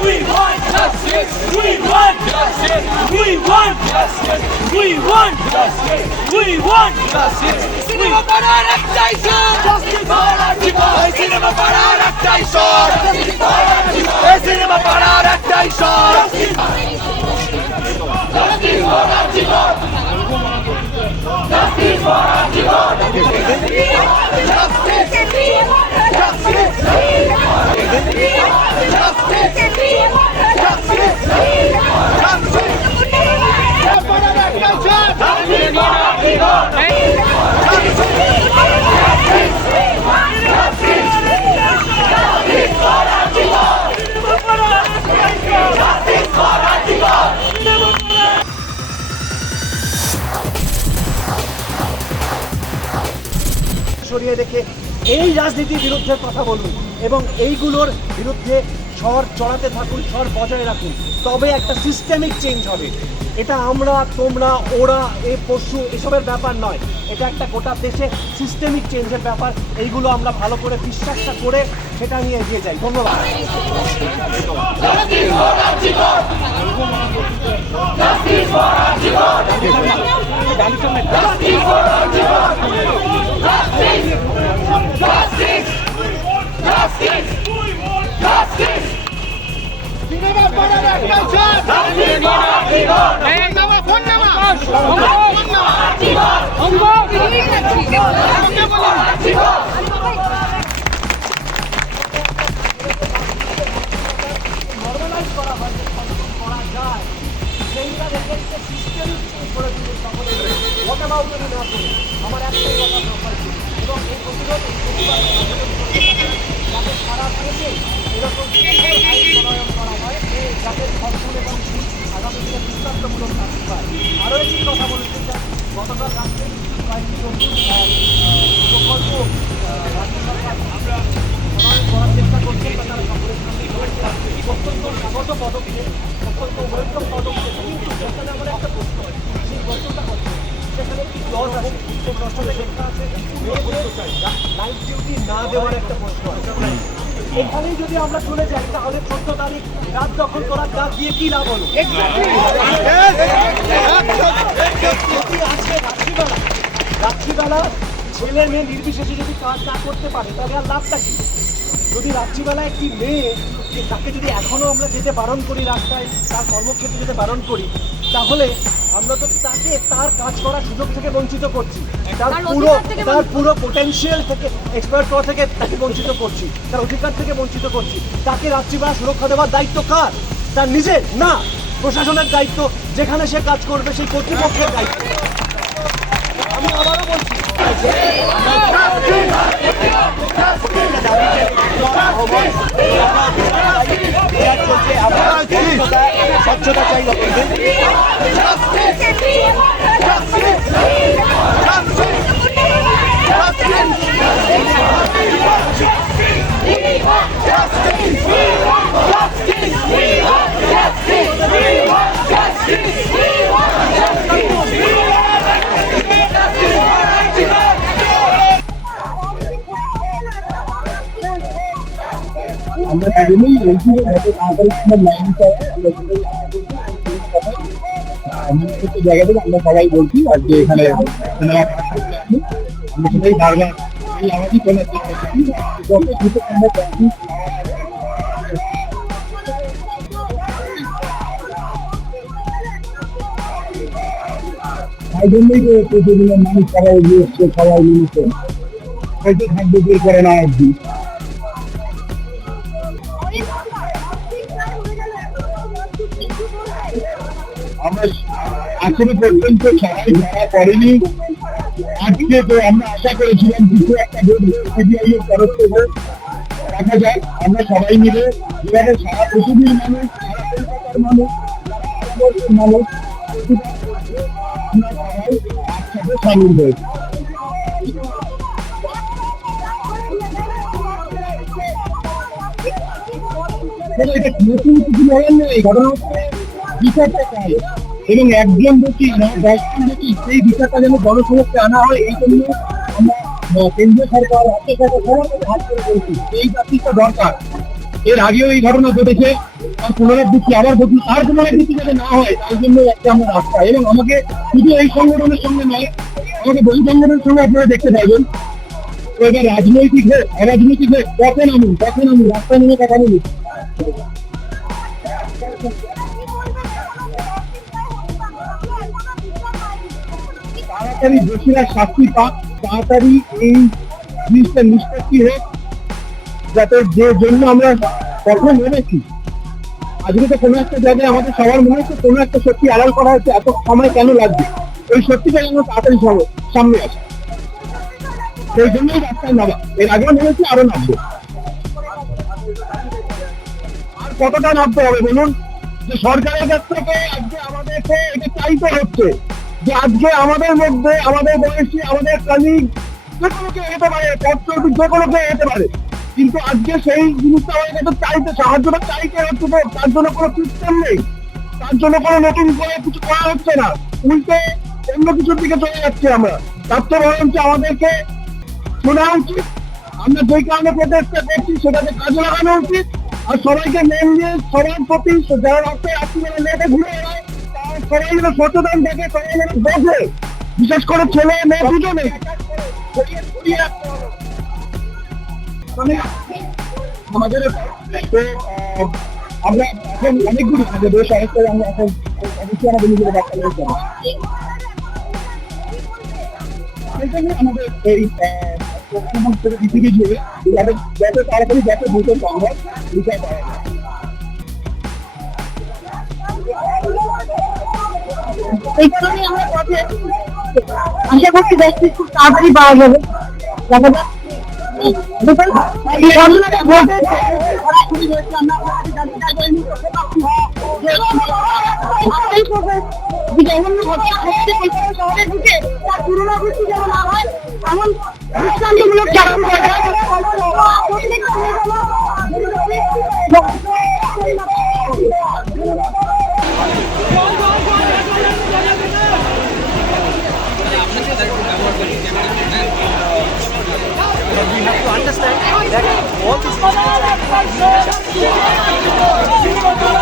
We want justice. We want justice. We want justice. We want justice. We want justice. Cinema parar একটাই shot. Justice for Archibald. Cinema parar একটাই shot. Justice for Archibald. Cinema parar একটাই shot. Justice for Archibald. Justice for Archibald. Justice. সরিয়ে রেখে এই রাজনীতির বিরুদ্ধে কথা বলুন এবং এইগুলোর বিরুদ্ধে স্বর চড়াতে থাকুন, স্বর বজায় রাখুন, তবে একটা সিস্টেমিক চেঞ্জ হবে। এটা আমরা, তোমরা, ওরা, এই পশু এসবের ব্যাপার নয়, এটা একটা গোটা দেশে সিস্টেমিক চেঞ্জের ব্যাপার। এইগুলো আমরা ভালো করে বিশ্বাসটা করে সেটা নিয়ে এগিয়ে যাই। ধন্যবাদ। আমার একটাই কথা দরকার এবং এই প্রতিরোধ যাতে সারা দেশে এরকম আইন প্রণয়ন করা হয় যাতে ধর্ষণ এবং আগামী দিনে দৃষ্টান্তমূলক শাস্তি পায়। আরও একটি কথা বলতে চাই, গতকাল রাত্রে কয়েকটি নতুন প্রকল্প রাজ্য সরকার আমরা প্রণয়ন করার চেষ্টা করছেন বা তারা সকলের সঙ্গে অত্যন্ত স্বাগত পদক্ষেপ, অত্যন্ত ওয়েলকাম পদক্ষেপ, কিন্তু সেখানে আমার একটা প্রশ্ন হয়, সেই প্রশ্নটা করছে সেখানে একটি ক্লজ আছে, সেই প্রশ্নটা লেখা আছে নাইট ডিউটি না দেওয়ার একটা প্রশ্ন আছে। এখানেই যদি আমরা চলে যাই তাহলে 14 তারিখ রাত যখন তোরা গাছ দিয়ে কি লাভ হলো? রাত্রিবেলা ছেলে মেয়ে নির্বিশেষে যদি কাজ না করতে পারে তাহলে আর লাভটা কি? যদি রাত্রিবেলা একটি মেয়ে তাকে যদি এখনো আমরা যেতে বারণ করি, রাস্তায় তার কর্মক্ষেত্রে যেতে বারণ করি, তাহলে আমরা তো তাকে তার কাজ করার সুযোগ থেকে বঞ্চিত করছি, তার পুরো পোটেনশিয়াল থেকে এক্সপ্লয়েট করা থেকে তাকে বঞ্চিত করছি, তার অধিকার থেকে বঞ্চিত করছি। তাকে রাত্রিবেলা সুরক্ষা দেওয়ার দায়িত্ব কার? তার নিজের না, প্রশাসনের দায়িত্ব, যেখানে সে কাজ করবে সেই কর্তৃপক্ষের দায়িত্ব। আমি আবারও বলছি, স্বচ্ছতা চাই আমরা দুজনেই বলছি যে যত তাড়াতাড়ি আমরা লাইন চাই, আমরা প্রত্যেক জায়গা থেকে আমরা সবাই বলছি আজকে এখানে আমরা সেটাই বারবার এই আমারই করার চেষ্টা করছি যত দ্রুত আমরা পাচ্ছি। তাই জন্যই তো প্রতিদিনের মানুষ সবাই এসছে, সবাই মিলেছে, হয়তো খাদ্য বের করে না একদিন। আমরা এখনো পর্যন্ত সবাই ধরা পড়েনি। আজকে তো আমরা আশা করেছিলাম কিছু একটা সিবিআই এর তরফ থেকে দেখা যায়, আমরা সবাই মিলে যেভাবে সারা পৃথিবীর মানুষ, সারা কলকাতার মানুষ, মানুষ আমরা সবাই একসাথে সামিল হয়েছি। এটা নতুন কিছু বলার নেই, ঘটনা হচ্ছে বিচারটা চাই এবং একজন ব্যক্তি না 10জন ব্যক্তি সেই বিচারটা যেন জনসমক্ষে আনা হয়, এই জন্য আমরা কেন্দ্রীয় সরকার, রাজ্য সরকার সবার হাত করে বলছি এই জাতিটা দরকার। এর আগেও এই ঘটনা ঘটেছে, তার পুনরাবৃত্তি আবার ঘটছে, তার পুনরাবৃত্তি যাতে না হয় তার জন্য একটা আমরা রাস্তা। এবং আমাকে শুধু এই সংগঠনের সঙ্গে নয়, আমাকে বহু সংগঠনের সঙ্গে আপনারা দেখতে পাবেন। তো এবার রাজনৈতিক হোক অরাজনৈতিক হোক, পথে নামুন, রাস্তায় নেমে কথা বলুন। তাড়াতাড়ি দোষীরা শাস্তি পাক, তাড়াতাড়ি এই জিনিসটা নিষ্পত্তি হোক, যাতে যে জন্য আমরা কখন নেমেছি। আজকে তো কোনো একটা জায়গায় আমাদের সবার মনে হচ্ছে কোনো একটা সত্যি আড়াল করা হচ্ছে, এত সময় কেন লাগবে, ওই সত্যিটা যেন তাড়াতাড়ি সামনে আসে, সেই জন্যই রাস্তায় নামা। এর আগেও নেমেছি, আরো নামবো। আর কতটা নামতে হবে বলুন? যে সরকারের কাছ থেকে আজকে আমাদেরকে এটা চাইতে হচ্ছে যে আজকে আমাদের মধ্যে আমাদের বয়সী, আমাদের কালিগ যে কোনো কেউ যেতে পারে, পথচলতি যে কোনো কেউ যেতে পারে, কিন্তু আজকে সেই জিনিসটা আমাদের কাছে চাইতে, সাহায্যটা চাইতে হচ্ছে। তো তার জন্য কোনো সিস্টেম নেই, তার জন্য কোনো নতুন করে কিছু করা হচ্ছে না, উল্টে অন্য কিছুর দিকে চলে যাচ্ছে। আমরা তার চেয়ে বরঞ্চ আমাদেরকে শোনা উচিত, আমরা যেই কারণে প্রচেষ্টা করছি সেটাতে কাজে লাগানো উচিত। আর সবাইকে মেন দিয়ে সবার প্রতি যারা রাস্তায় রাত্রিবেলা লেটে ঘুরে বেড়ায়, তার সবাই যেন সচেতন থাকে, সবাই যেন বোঝে, বিশেষ করে ছেলে মেয়ে দুজনে আমাদের। তো আমরা এখন অনেকগুলি আমাদের দেশ অবস্থায় আমরা এখন অবশ্যই আমাদের নিজেদের বার্তা রয়েছে। সেই জন্য আমাদের এই পৃথিবী জুড়ে যত তাড়াতাড়ি যত দ্রুত সম্ভব বিচার পাওয়া যায়। এই কারণে আমরা পথে আশা করছি দেখছি খুব তাড়াতাড়ি পাওয়া যাবে। দেখা যাক এই ঘটনাটা ঘটেছে, সরাসরি হয়েছে, আমরা আপনাদের জানিয়ে দেয়নি, করতে পারছি যে জঘন্য ঘটনা ঘটছে কলকাতা শহরে ঢুকে তার পুনরাবৃত্তি যেন না হয়, এমন দৃষ্টান্তমূলক চালান করা যায়। We have to understand that all these Cinema para Alex Tyson! Justice for Alex Tyson! Cinema para Alex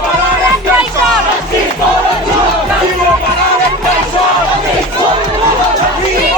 Tyson! Justice for Alex Tyson!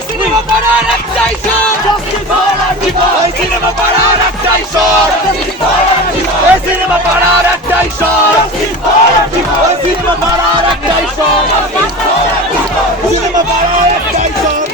Cinema para Alex Tyson! Justice for Alex Tyson! Cinema para Alex Tyson! Cinema para Alex Tyson!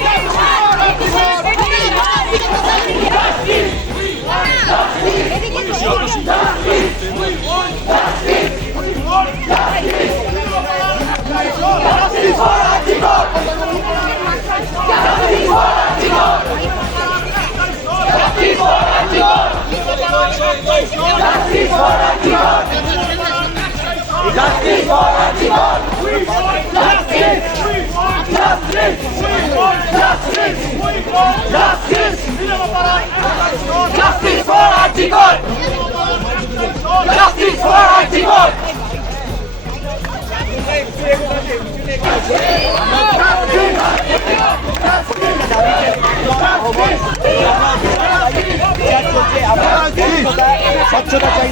Justice for Antigone! স্বচ্ছতা চাই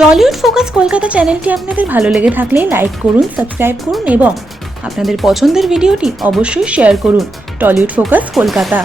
Tollywood focus Kolkata চ্যানেলটি আপনাদের ভালো লেগে থাকলে like করুন, subscribe করুন এবং আপনাদের পছন্দের ভিডিওটি অবশ্যই শেয়ার করুন। Tollywood focus Kolkata.